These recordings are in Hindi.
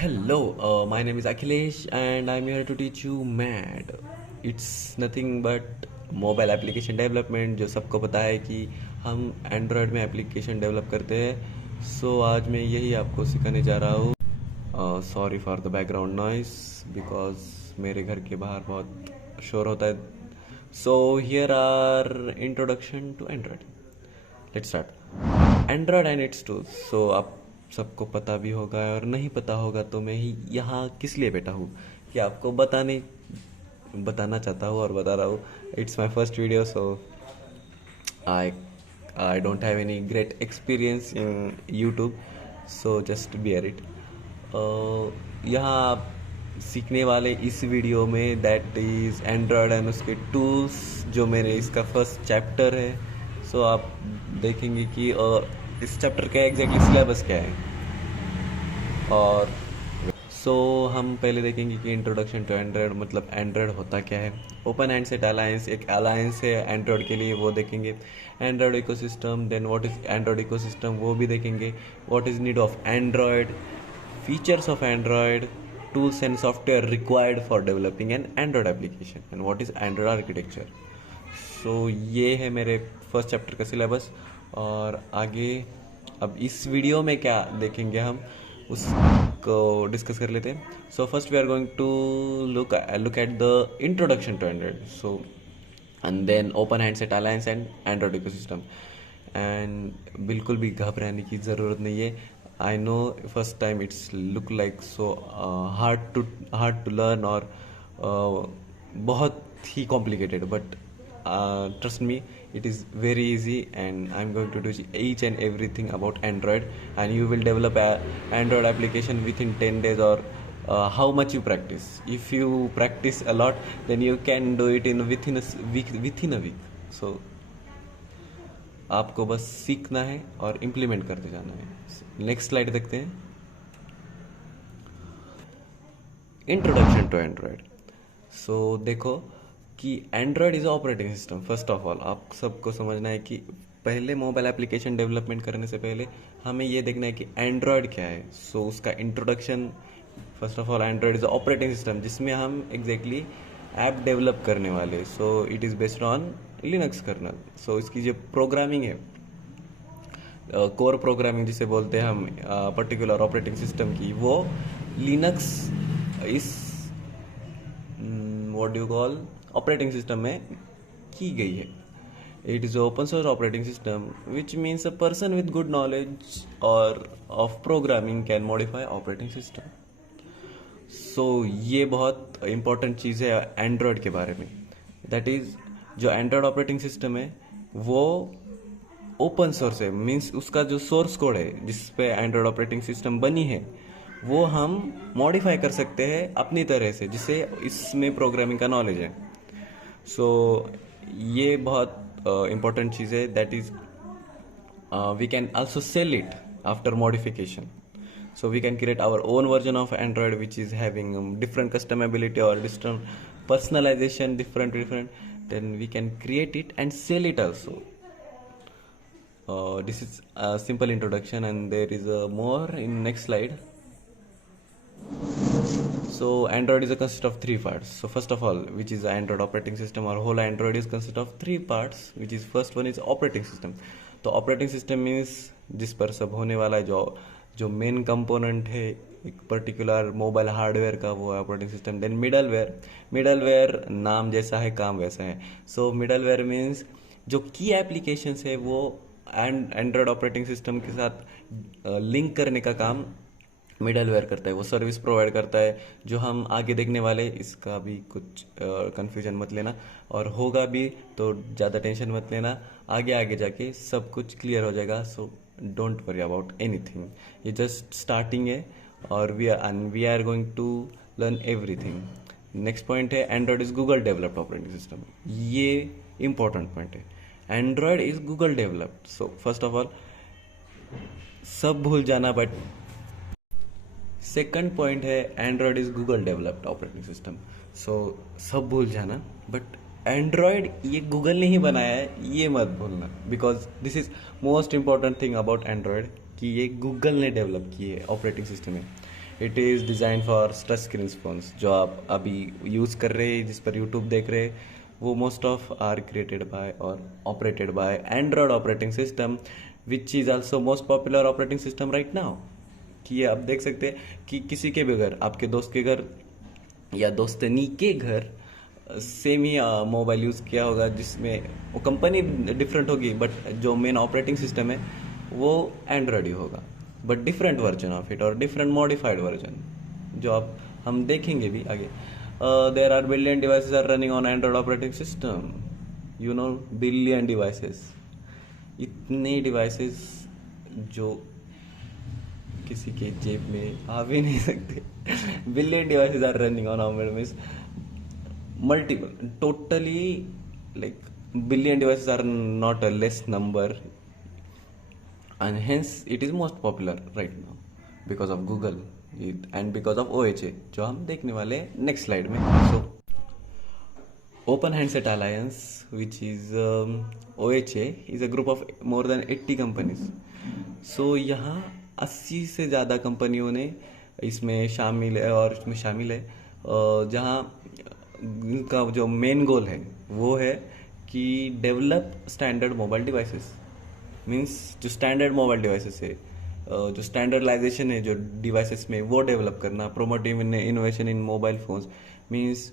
Hello, my name is Akhilesh and I'm here to teach you MAD. It's nothing but mobile application development जो सबको पता है कि हम एंड्रॉयड में एप्लीकेशन डेवलप करते हैं। आज मैं यही आपको सिखाने जा रहा हूँ। Sorry for the background noise because मेरे घर के बाहर बहुत शोर होता है। Here are introduction to Android. Let's start. Android and its tools. आप सबको पता भी होगा और नहीं पता होगा तो मैं ही यहाँ किस लिए बैठा हूँ कि आपको बताना चाहता हूँ और बता रहा हूँ। It's my first video I I don't have any great experience in YouTube just bear it. यहाँ आप सीखने वाले इस वीडियो में दैट इज़ एंड्रॉयड एंड उसके टूल्स जो मेरे इसका फर्स्ट चैप्टर है। आप देखेंगे कि इस चैप्टर का एग्जैक्टली सिलेबस क्या है। और हम पहले देखेंगे कि इंट्रोडक्शन टू एंड्रॉयड मतलब एंड्रॉयड होता क्या है। ओपन हैंडसेट अलायंस एक अलायंस है एंड्रॉयड के लिए, वो देखेंगे। Android ecosystem, then what is Android ecosystem वो भी देखेंगे। What is need of Android, features of Android, tools and software required for developing an Android application and what is Android architecture. ये है मेरे फर्स्ट चैप्टर का सिलेबस। और आगे अब इस वीडियो में क्या देखेंगे हम उसको डिस्कस कर लेते हैं। First we are going to look at the introduction to Android and then open handset alliance and Android ecosystem. And बिल्कुल भी घबराने की ज़रूरत नहीं है। I know first time it's look like so hard to learn और बहुत ही complicated, but trust me, it is very easy and I'm going to teach each and everything about Android, and you will develop a Android application within 10 days or how much you practice. If you practice a lot, then you can do it within a week. आपको बस सीखना है और इम्प्लीमेंट करते जाना है। नेक्स्ट स्लाइड देखते हैं। Introduction to Android. देखो कि Android is operating system. First of all आप सबको समझना है कि पहले मोबाइल एप्लीकेशन डेवलपमेंट करने से पहले हमें ये देखना है कि एंड्रॉयड क्या है। उसका introduction, first of all Android is operating system जिसमें हम एग्जैक्टली ऐप डेवलप करने वाले। It is based on Linux kernel. इसकी जो प्रोग्रामिंग है, कोर प्रोग्रामिंग जिसे बोलते हैं हम पर्टिकुलर ऑपरेटिंग सिस्टम की, वो लिनक्स इस what do you call operating system में की गई है। It is open source operating system which means a person with good knowledge और of programming can modify operating system. ये बहुत इंपॉर्टेंट चीज़ है एंड्रॉयड के बारे में। दैट इज़ जो एंड्रॉयड ऑपरेटिंग सिस्टम है वो ओपन सोर्स है, मीन्स उसका जो सोर्स कोड है जिस पे एंड्रॉयड ऑपरेटिंग सिस्टम बनी है वो हम मॉडिफाई कर सकते हैं अपनी तरह से, जिससे इसमें प्रोग्रामिंग का नॉलेज है। ये बहुत इम्पोर्टेंट चीज़ है। That is we can also sell it after modification. We can create our own version of Android which is having different customizability और different personalization, different then we can create it and sell it also. This is a simple introduction and there is more in next slide. Android is a consist of three parts. First of all, which is the Android operating system, or whole Android is consist of three parts, which is first one is operating system. तो ऑपरेटिंग सिस्टम मीन्स जिस पर सब होने वाला है, जो मेन कंपोनेंट है एक पर्टिकुलर मोबाइल हार्डवेयर का, वो है ऑपरेटिंग सिस्टम। देन मिडलवेयर नाम जैसा है काम वैसा है। मिडलवेयर मीन्स जो की एप्लीकेशंस है वो एंड्रॉयड ऑपरेटिंग सिस्टम के साथ लिंक करने का काम मिडलवेयर करता है, वो सर्विस प्रोवाइड करता है जो हम आगे देखने वाले। इसका भी कुछ कन्फ्यूजन मत लेना, और होगा भी तो ज़्यादा टेंशन मत लेना, आगे जाके सब कुछ क्लियर हो जाएगा। डोंट वरी अबाउट एनीथिंग, ये जस्ट स्टार्टिंग है और we are going to learn everything. Next point है Android is Google developed operating system. ये इंपॉर्टेंट पॉइंट है, Android is Google developed. First of all सब भूल जाना, बट सेकंड पॉइंट है Android is Google developed operating system. सब भूल जाना, बट एंड्रॉयड ये गूगल ने ही बनाया है ये मत भूलना, because this is most important thing about Android कि ये गूगल ने डेवलप की है ऑपरेटिंग सिस्टम है। It is design for touch screen phones जो आप अभी यूज़ कर रहे हैं, जिस पर यूट्यूब देख रहे हैं, वो most of are created by और operated by Android operating system, which is also most popular operating system right now. कि ये आप देख सकते हैं कि किसी के भी घर, आपके दोस्त के घर या दोस्तनी के घर सेम ही मोबाइल यूज़ किया होगा, जिसमें वो कंपनी डिफरेंट होगी बट जो मेन ऑपरेटिंग सिस्टम है वो एंड्रॉयड ही होगा, but different version of it और डिफरेंट मॉडिफाइड वर्जन जो आप हम देखेंगे भी आगे। There are billion devices are running on Android operating system, you know, billion devices, इतने डिवाइसेस जो किसी के जेब में आ भी नहीं सकते। Billion devices are running on our means multiple, totally, like billion devices are not a less number, and hence it is most popular right now because of Google and because of OHA जो हम देखने वाले नेक्स्ट स्लाइड में। So open handset alliance which is OHA is a group of more than 80 companies. So यहाँ 80 से ज़्यादा कंपनियों ने इसमें शामिल है, और इसमें शामिल है जहाँ इनका जो मेन गोल है वो है कि develop standard mobile devices, means जो स्टैंडर्ड मोबाइल डिवाइसेस है, जो स्टैंडर्डाइजेशन है जो डिवाइसेस में, वो डेवलप करना, promotive innovation in mobile phones, means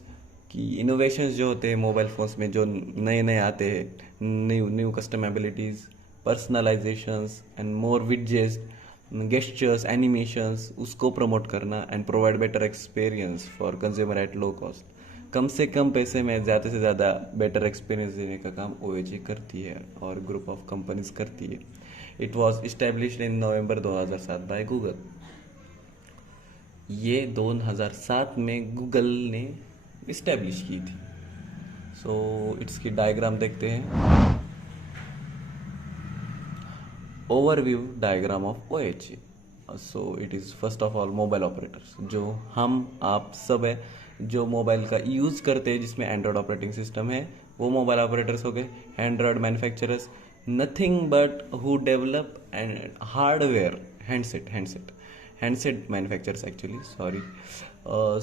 कि इनोवेशंस जो होते हैं मोबाइल फोन्स में जो नए नए आते हैं, new new customizabilities, personalizations and more widgets, gestures, animations, उसको प्रमोट करना and provide better experience for consumer at low cost. कम से कम पैसे में ज़्यादा से ज़्यादा बेटर एक्सपीरियंस देने का काम OHA करती है और ग्रुप ऑफ कंपनीज करती है। It was established in November 2007 by Google. ये 2007 में गूगल ने इस्टेब्लिश की थी। सो इसकी डायग्राम देखते हैं। Overview diagram of OHA। So it is first of all mobile operators, जो हम आप सब है जो मोबाइल का यूज़ करते हैं जिसमें एंड्रॉयड ऑपरेटिंग सिस्टम है, वो मोबाइल ऑपरेटर्स हो गए। Android manufacturers, nothing but who develop and hardware, handset manufacturers actually, sorry.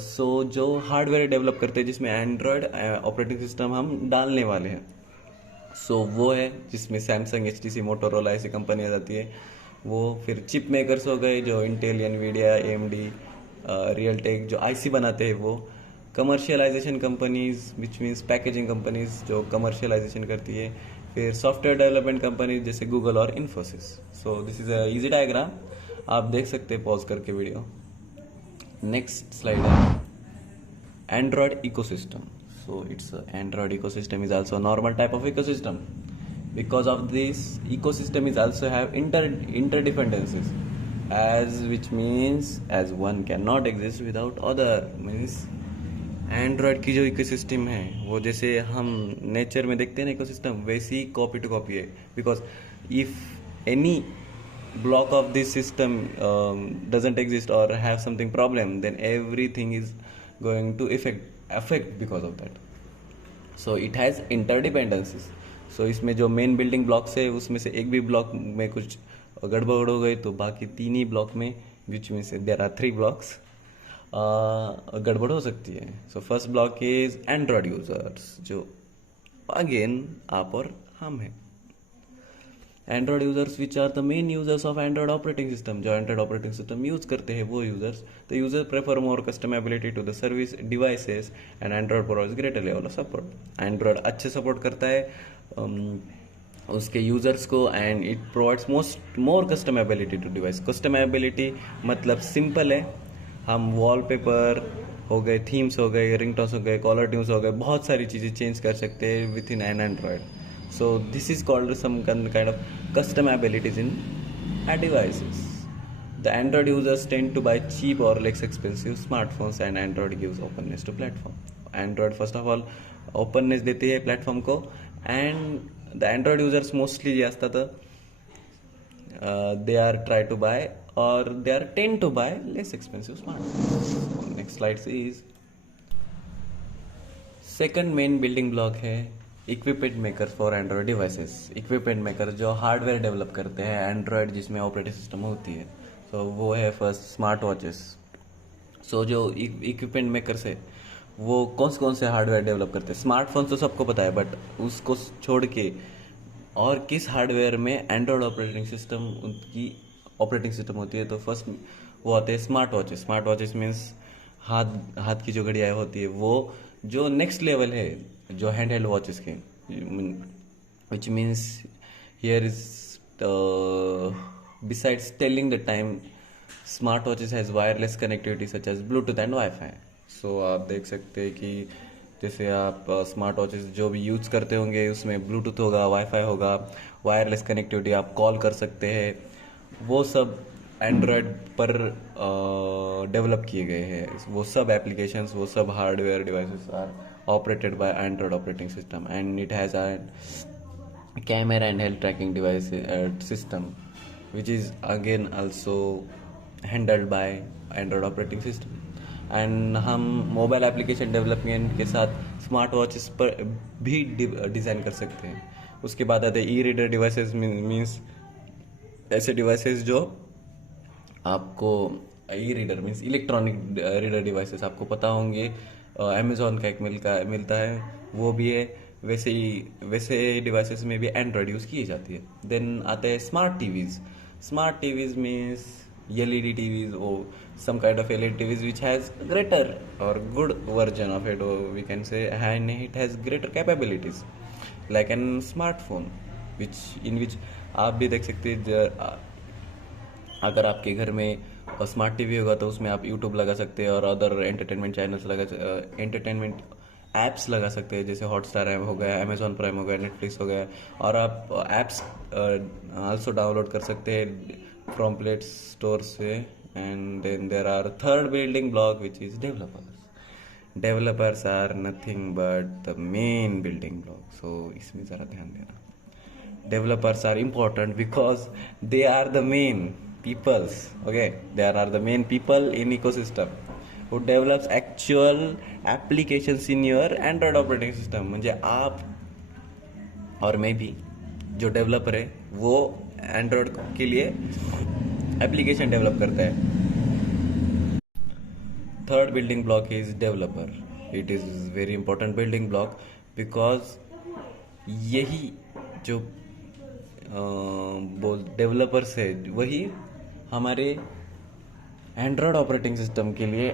So जो हार्डवेयर डेवलप करते हैं जिसमें एंड्रॉयड ऑपरेटिंग सिस्टम हम डालने वाले हैं, सो वो है जिसमें सैमसंग, HTC, मोटोरोला ऐसी कंपनी आ जाती है। वो फिर चिप मेकर्स हो गए जो Intel, Nvidia, AMD, Realtek जो IC बनाते हैं वो। Commercialization companies which means packaging companies जो कमर्शियलाइजेशन करती है। फिर सॉफ्टवेयर डेवलपमेंट कंपनीज जैसे गूगल और Infosys. So this is a easy diagram, आप देख सकते हैं पॉज करके वीडियो। नेक्स्ट स्लाइड है Android ecosystem. So its Android ecosystem is also a normal type of ecosystem. Because of this, ecosystem is also have interdependencies, as which means as one cannot exist without other, means Android की जो इकोसिस्टम है वो जैसे हम नेचर में देखते हैं ना इकोसिस्टम, वैसी कॉपी टू कॉपी है। Because if any block of this system doesn't exist or have something problem, then everything is going to affect because of that. So it has interdependencies. So इसमें जो मेन बिल्डिंग ब्लॉक्स है उसमें से एक भी ब्लॉक में कुछ गड़बड़ हो गई तो बाकी तीन ही ब्लॉक में, which means there are 3 blocks, गड़बड़ हो सकती है। So first block is Android users, जो अगेन आप और हम हैं। Android users which are the main users of Android operating system, जो एंड्रॉयड ऑपरेटिंग सिस्टम यूज करते हैं वो users. The user prefer more customizability to the service devices and Android provides greater level of support. Android अच्छे सपोर्ट करता है उसके यूजर्स को and it provides more customizability to device. Customizability मतलब सिंपल है, हम वॉलपेपर हो गए, थीम्स हो गए, रिंगटोन्स हो गए, कॉलर ट्यून्स हो गए, बहुत सारी चीज़ें चेंज कर सकते हैं with in an Android. So this is called some kind of custom abilities in devices. The Android users tend to buy cheap or less expensive smartphones and Android gives openness to platform. Android first of all openness देती है platform को, and the Android users mostly ये असता था they are try to buy or they are tend to buy less expensive smartphones. Next slide is second main building block है equipment maker for Android devices. Equipment maker जो हार्डवेयर डेवलप करते हैं एंड्रॉयड जिसमें ऑपरेटिंग सिस्टम होती है, तो वो है फर्स्ट स्मार्ट वॉचेस। सो जो इक्विपमेंट मेकर्स है वो कौन से हार्डवेयर डेवलप करते हैं। स्मार्टफोन तो सबको पता है, बट उसको छोड़ के और किस हार्डवेयर में एंड्रॉयड ऑपरेटिंग सिस्टम उनकी ऑपरेटिंग सिस्टम होती है। तो फर्स्ट वो आते हैं smart watches. Smart watches means हाथ हाथ की जो घड़ियाँ होती है, वो जो नेक्स्ट लेवल है जो हैंड हेल्ड वॉचेस के, which means here is besides telling the time, smartwatches has wireless connectivity such as Bluetooth and Wi-Fi. So आप देख सकते हैं कि जैसे आप स्मार्ट वॉचेस जो भी यूज़ करते होंगे उसमें ब्लूटूथ होगा, वाईफाई होगा, वायरलेस कनेक्टिविटी, आप कॉल कर सकते हैं। वो सब एंड्रॉयड पर डेवलप किए गए हैं। वो सब एप्लीकेशंस, वो सब hardware devices are operated by Android operating system, and it has a camera and health tracking device system, which is again also handled by Android operating system. And हम मोबाइल एप्लीकेशन डेवलपमेंट के साथ स्मार्ट वॉचेस पर भी डिज़ाइन कर सकते हैं। उसके बाद आते हैं ई रीडर डिवाइसेस, मीन्स ऐसे डिवाइसेस जो आपको, e reader means electronic reader devices आपको पता होंगे, अमेजोन का एक मिलता है, वो भी है। वैसे डिवाइसेस में भी एंड्रॉयड यूज़ की जाती है। देन आते हैं smart TVs. Smart TVs means LED TVs or some kind of LED TVs which has greater or good version of it, or we can say, and it has greater capabilities like an smartphone, which आप भी देख सकते हैं। अगर आपके घर में स्मार्ट टीवी होगा तो उसमें आप यूट्यूब लगा सकते हैं और other entertainment channels entertainment apps लगा सकते हैं, जैसे हॉटस्टार ऐप हो गया, अमेजोन प्राइम हो गया, नेटफ्लिक्स हो गया। और आप ऐप्स आल्सो डाउनलोड कर सकते हैं फ्रॉम प्ले स्टोर से। And then there are third building block which is developers. Developers are nothing but the main building block, so इसमें ज़रा ध्यान देना। Developers are important because they are the main peoples, okay, they are the main people in ecosystem who develops actual applications in your Android operating system। म्हणजे आप और मैं भी जो डेवलपर है वो एंड्रॉयड के लिए एप्लीकेशन डेवलप करता है। Third building block is developer. It is very important building block because यही जो डेवलपर्स है वही हमारे एंड्रॉयड ऑपरेटिंग सिस्टम के लिए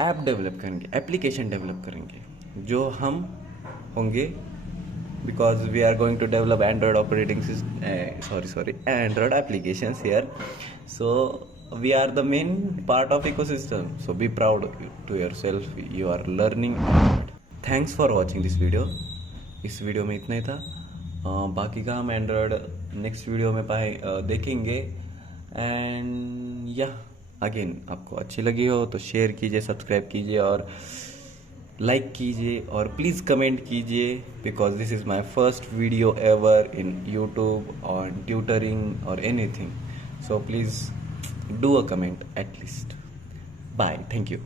ऐप डेवलप करेंगे, एप्लीकेशन डेवलप करेंगे, जो हम होंगे because we are going to develop Android operating system, Android applications here. So we are the main part of ecosystem, so be proud to yourself, you are learning. Thanks for watching this video. इस वीडियो में इतना ही था। बाकी का हम एंड्रॉयड नेक्स्ट वीडियो में देखेंगे। एंड या अगेन, आपको अच्छी लगी हो तो शेयर कीजिए, सब्सक्राइब कीजिए और लाइक कीजिए, और प्लीज़ कमेंट कीजिए because this is my first video ever in YouTube on tutoring और anything. So please do a comment at least. Bye, thank you.